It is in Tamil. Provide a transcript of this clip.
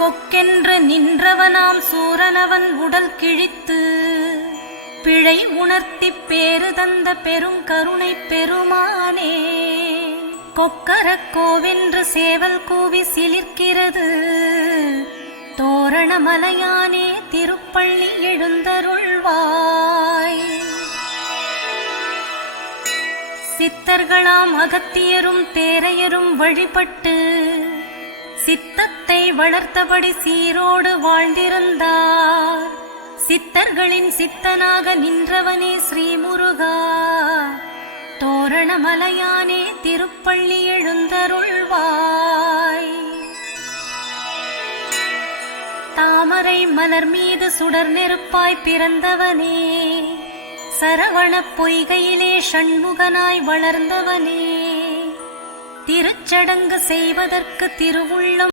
கொக்கென்று நின்றவனாம் சூரனவன் உடல் கிழித்து பிழை உணர்த்திப் பேறு தந்த பெருங்கருணை பெருமானே. கொக்கரக் கோவென்று சேவல் கூவி சிலிர்க்கிறது தோரணமலையானே திருப்பள்ளி எழுந்தருள்வாய். சித்தர்களாம் அகத்தியரும் தேரையரும் வழிபட்டு சித்தத்தை வளர்த்தபடி சீரோடு வாழ்ந்திருந்தார். சித்தர்களின் சித்தனாக நின்றவனே ஸ்ரீமுருகா. தோரணமலையானே திருப்பள்ளி எழுந்தருள்வாய். தாமரை மலர் மீது சுடர் நெருப்பாய் பிறந்தவனே. சரவணப் பொய்கையிலே ஷண்முகனாய் வளர்ந்தவனே. திருச்சடங்கு செய்வதற்கு திருவுள்ளம்